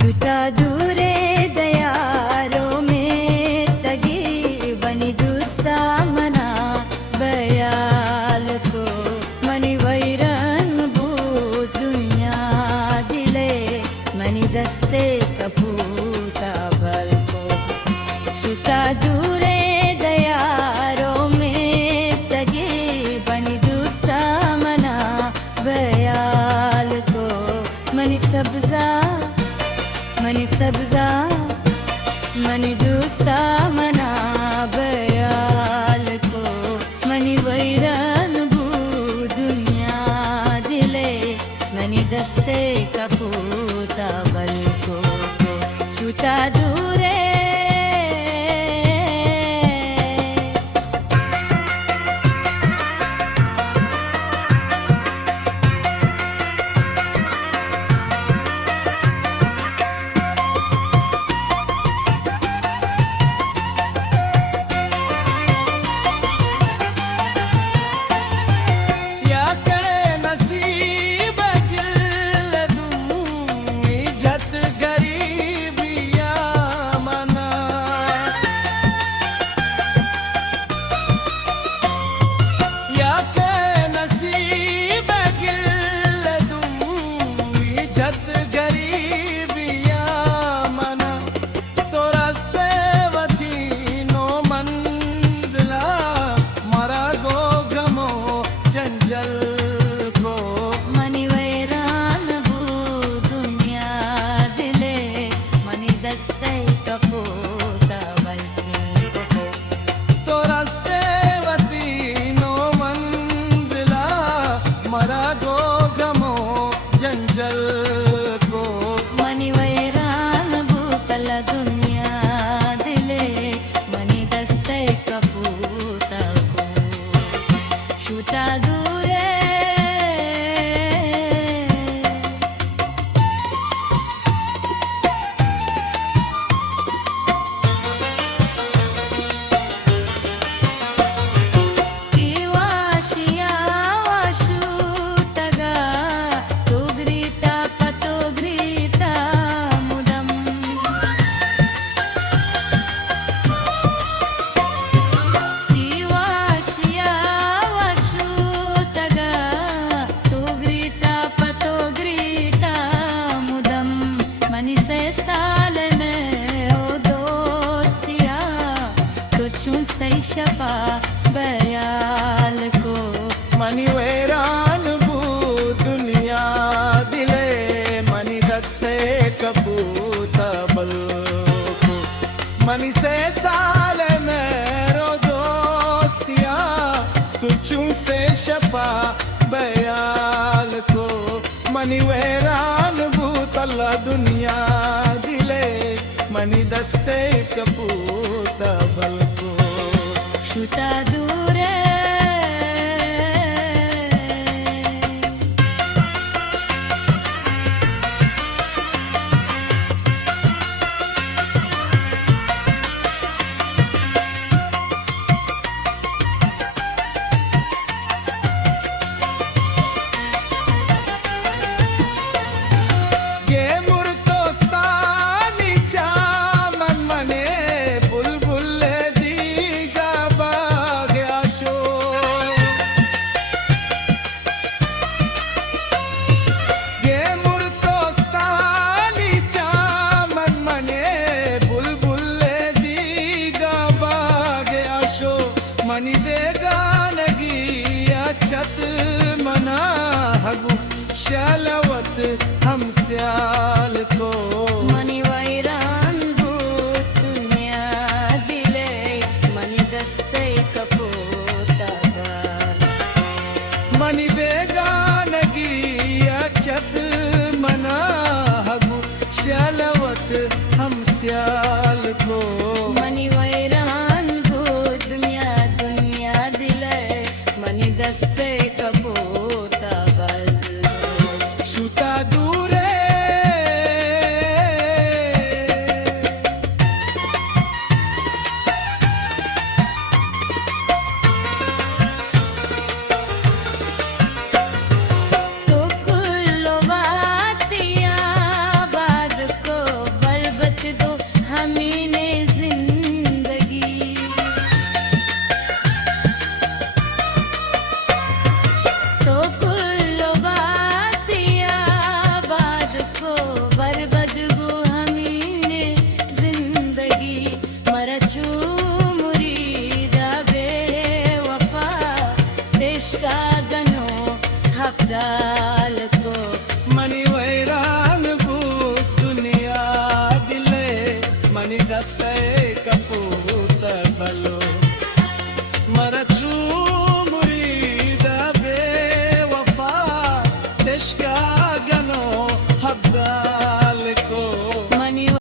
छुटा दूरे दयारो में तगी बनी दुस्ता मना बयाल को मनी वैरन बू दुनिया दिले मनी दस्ते कपूता भल को छुटा दूरे दयारो में तगी बनी दुस्ता मना बयाल को मनी सब्जा मनी दुस्ता मना बयाल को मनी वैरन बू दुनिया दिले मनी दस्ते कपूता बल को छूटा दूरे शपा बयाल को मनी वैरान बू दुनिया दिले मनी दस्ते कपूता बल को मनी से साल मेरो दोस्तिया तुझू से शपा बयाल को मनी वैरान बू तल्ला दुनिया दिले मनी दस्ते कपूता बल को छूटा दूरे मनी बेगानगी अचत मना हगु शलवत हम स्याल को मनी वैरान बू दुनिया दिले मनी दस्ते कपूता बल मनी बेगानगी अचत मना हगु शलवत हम स्याल को मनी वैरान बू दुनिया दिले मनी दस्ते कपूता बल छूटा दूरे तो कुल्लो बातिया बाद को दाल को मनी वैरान भूत दुनिया दिले मनी दस्ते कपूत बलो